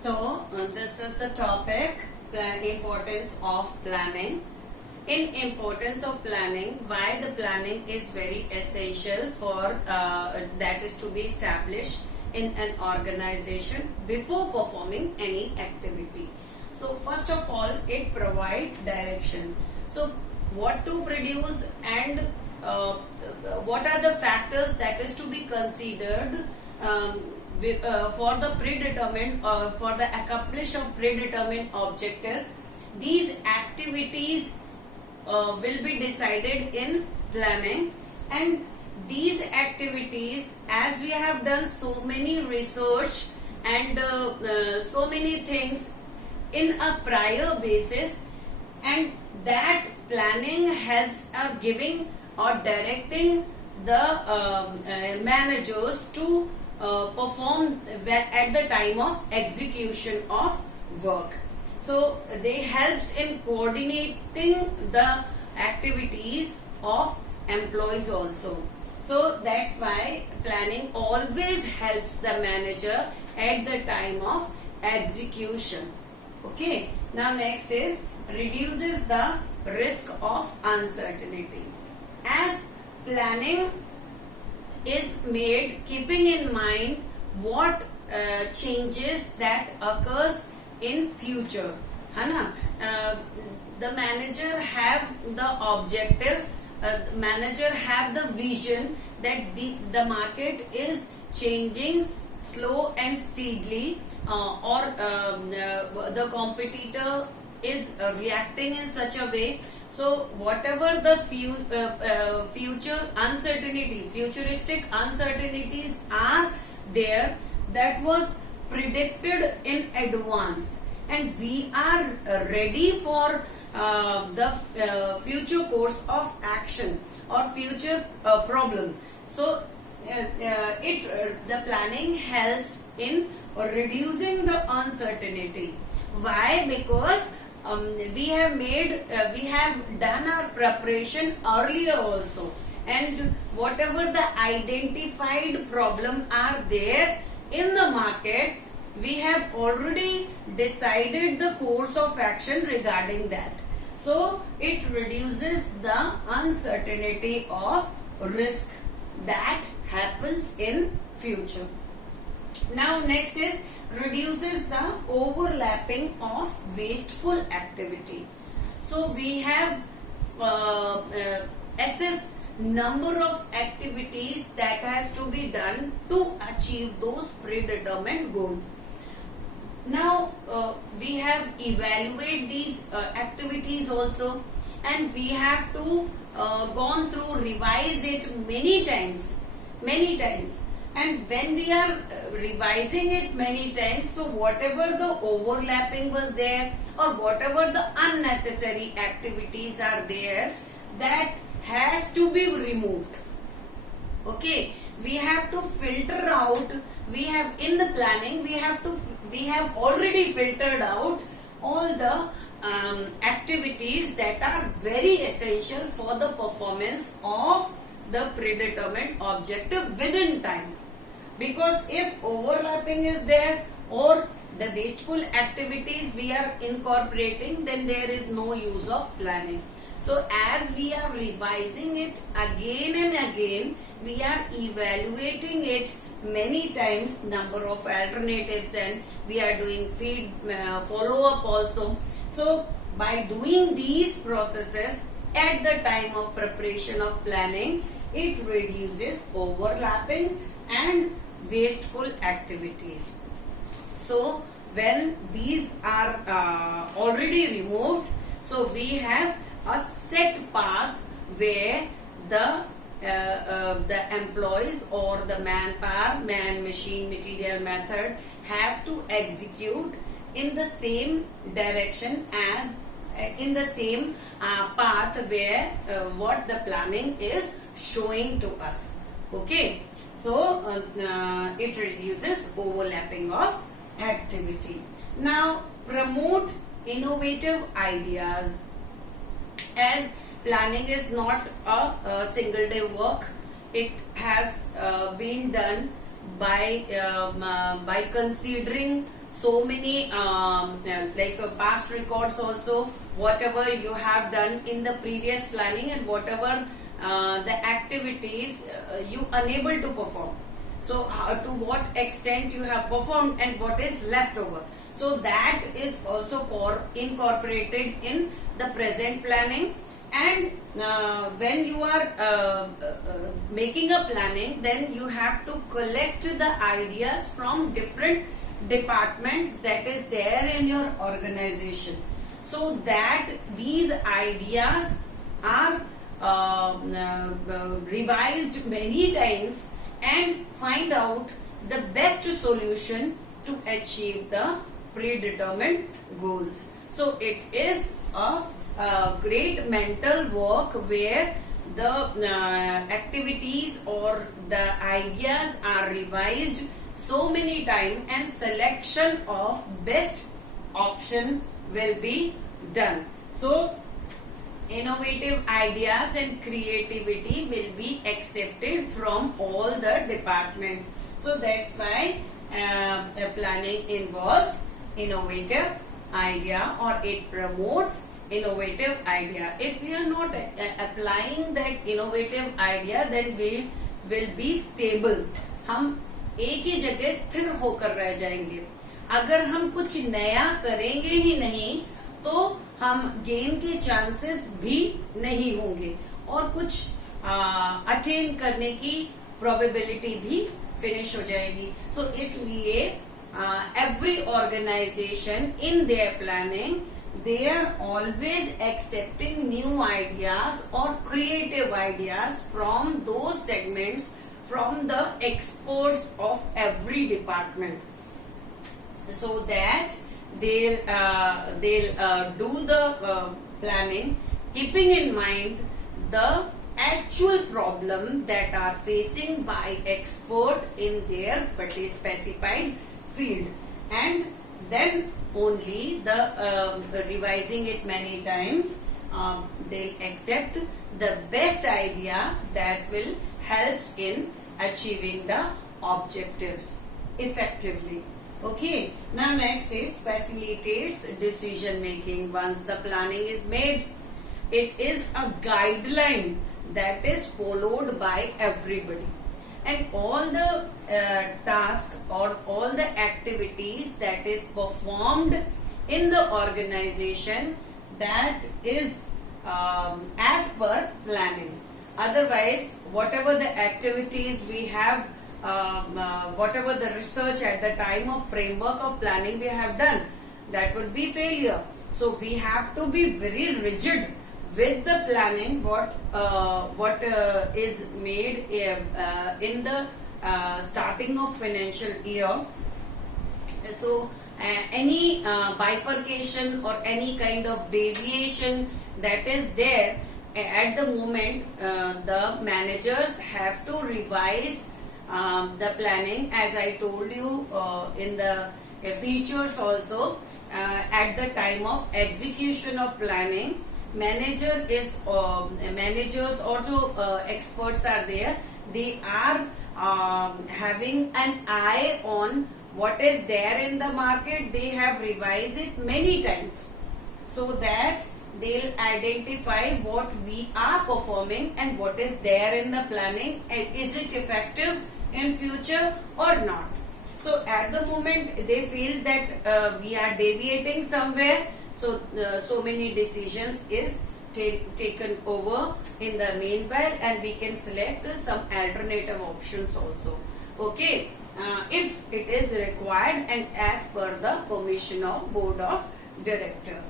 This is the topic, the importance of planning. In importance of planning, why the planning is very essential for that is to be established in an organization before performing any activity. So first of all, it provides direction. So what to produce and what are the factors that is to be considered for the predetermined for the accomplish of predetermined objectives. These activities will be decided in planning, and these activities, as we have done so many research and so many things in a prior basis, and that planning helps giving or directing the managers to perform at the time of execution of work. So they helps in coordinating the activities of employees also. So that's why planning always helps the manager at the time of execution. Okay. Now next is reduces the risk of uncertainty. As planning is made keeping in mind what changes that occurs in future, the manager have the objective, manager have the vision that the market is changing slow and steadily, or the competitor is reacting in such a way. So whatever the future uncertainty, futuristic uncertainties are there, that was predicted in advance, and we are ready for the future course of action or future problem. So the planning helps in reducing the uncertainty. Why? Because we have done our preparation earlier also, and whatever the identified problem are there in the market, we have already decided the course of action regarding that. So it reduces the uncertainty of risk that happens in future. Now next is reduces the overlapping of wasteful activity. So we have assessed number of activities that has to be done to achieve those predetermined goals. Now we have evaluate these activities also, and we have to gone through, revise it many times. And when we are revising it many times, so whatever the overlapping was there or whatever the unnecessary activities are there, that has to be removed. Okay, we have to filter out. We have in the planning, we have already filtered out all the activities that are very essential for the performance of the predetermined objective within time. Because if overlapping is there or the wasteful activities we are incorporating, then there is no use of planning. So as we are revising it again and again, we are evaluating it many times, number of alternatives, and we are doing follow-up also. So by doing these processes at the time of preparation of planning, it reduces overlapping and wasteful activities. So when these are already removed, so we have a set path where the employees or the manpower, man, machine, material, method have to execute in the same direction as in the same path where what the planning is showing to us. Okay, so it reduces overlapping of activity. Now promote innovative ideas. As planning is not a single day work, it has been done by considering so many past records also, whatever you have done in the previous planning and whatever the activities you unable to perform. So to what extent you have performed and what is left over. So that is also incorporated in the present planning. And when you are making a planning, then you have to collect the ideas from different departments that is there in your organization, so that these ideas are revised many times and find out the best solution to achieve the predetermined goals. So it is a great mental work where the activities or the ideas are revised so many times and selection of best option will be done. So innovative ideas and creativity will be accepted from all the departments. So that's why planning involves innovative idea, or it promotes innovative idea. If we are not applying that innovative idea, then we will be stable. हम एक ही जगह स्थिर होकर रह जाएंगे. अगर हम कुछ नया करेंगे ही नहीं तो हम गेन के चांसेस भी नहीं होंगे और कुछ अटेन करने की प्रोबेबिलिटी भी फिनिश हो जाएगी. सो इसलिए every organisation in their planning they are always accepting new ideas or creative ideas from those segments, from the experts of every department, so that they'll do the planning keeping in mind the actual problem that are facing by expert in their specified field, and then only the revising it many times they'll accept the best idea that will helps in achieving the objectives effectively. Okay, now next is facilitates decision making. Once the planning is made, it is a guideline that is followed by everybody, and all the tasks or all the activities that is performed in the organization, that is as per planning. Otherwise, whatever the activities we have, whatever the research at the time of framework of planning we have done, that would be failure. So we have to be very rigid with the planning what is made in the starting of financial year. So any bifurcation or any kind of deviation that is there at the moment, the managers have to revise the planning, as I told you in the features also. At the time of execution of planning, managers also experts are there. They are having an eye on what is there in the market. They have revised it many times, so that they'll identify what we are performing and what is there in the planning, and is it effective in future or not. So at the moment they feel that we are deviating somewhere, so so many decisions is taken over in the meanwhile, and we can select some alternative options also. Okay, if it is required and as per the permission of board of director.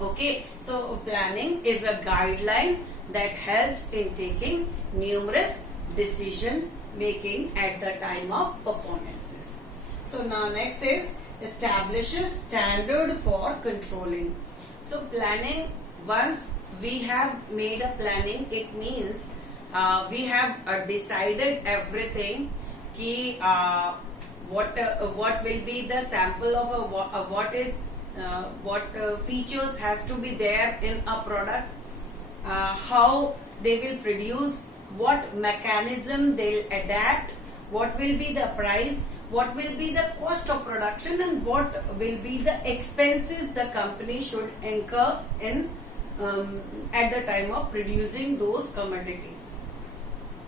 Okay, so planning is a guideline that helps in taking numerous decision making at the time of performances. So now next is establishes standard for controlling. So planning, once we have made a planning, it means we have decided everything ki what will be the sample of what is what features has to be there in a product, how they will produce, what mechanism they'll adapt, what will be the price, what will be the cost of production, and what will be the expenses the company should incur in at the time of producing those commodity.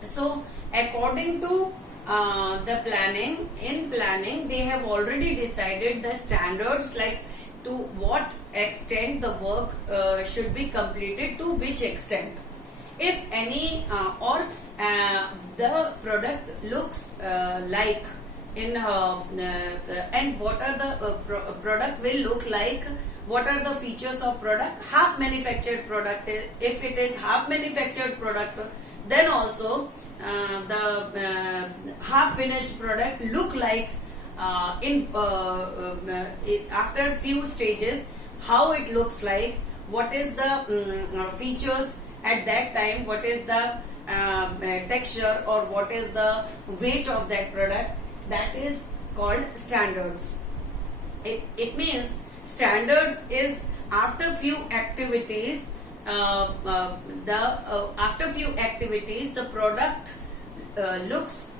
So according to the planning, in planning they have already decided the standards, like to what extent the work should be completed, to which extent, if any, or the product looks like in and what are the product will look like, what are the features of product. Half manufactured product, if it is half manufactured product, then also the half finished product look likes in after few stages, how it looks like, what is the features at that time, what is the texture or what is the weight of that product. That is called standards. It means standards is after few activities, after few activities the product looks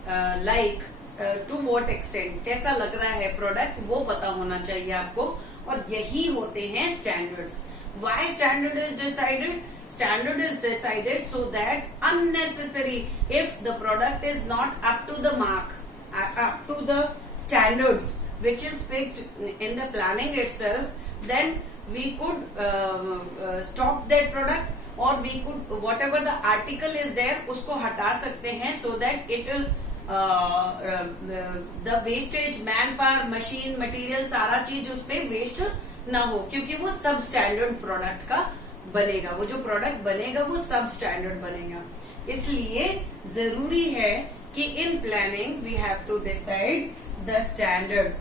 like to what extent, कैसा लग रहा है product, वो पता होना चाहिए आपको, और यही होते हैं standards. Why standard is decided? Standard is decided so that unnecessary, if the product is not up to the mark, up to the standards which is fixed in the planning itself, then we could stop that product, or we could, whatever the article is there उसको हटा सकते हैं, so that it will the wastage, man power, machine, material, सारा चीज उस पे waste ना हो, क्योंकि वो सब स्टैंडर्ड प्रोडक्ट का बनेगा, वो जो प्रोडक्ट बनेगा वो सब स्टैंडर्ड बनेगा. इसलिए जरूरी है कि in planning we have to decide the standard,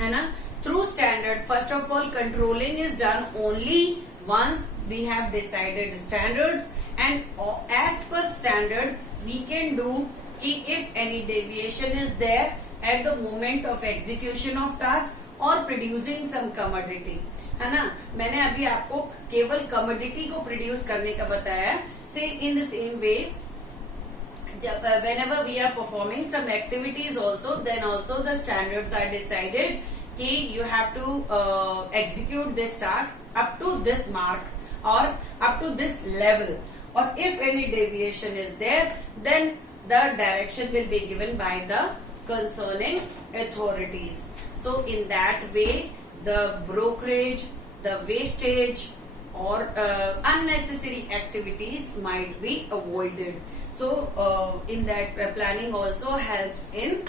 है ना. Through standard, first of all, controlling is done only once we have decided standards, and as per standard we can do कि if any deviation is there at the moment of execution of task or producing some commodity, है ना. मैंने अभी आपको केवल commodity को produce करने का बताया. Same in the same way, whenever we are performing some activities also, then also the standards are decided कि you have to execute this task up to this mark or up to this level, or if any deviation is there, then the direction will be given by the concerning authorities. So in that way the brokerage, the wastage or unnecessary activities might be avoided. So in that planning also helps in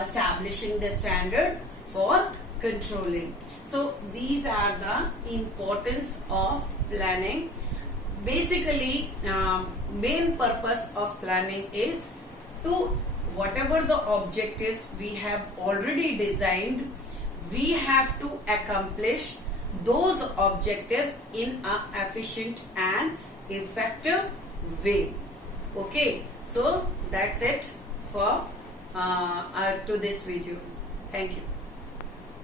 establishing the standard for controlling. So these are the importance of planning. Basically main purpose of planning is to, whatever the objectives we have already designed, we have to accomplish those objectives in an efficient and effective way. Okay, so that's it for to this video. Thank you.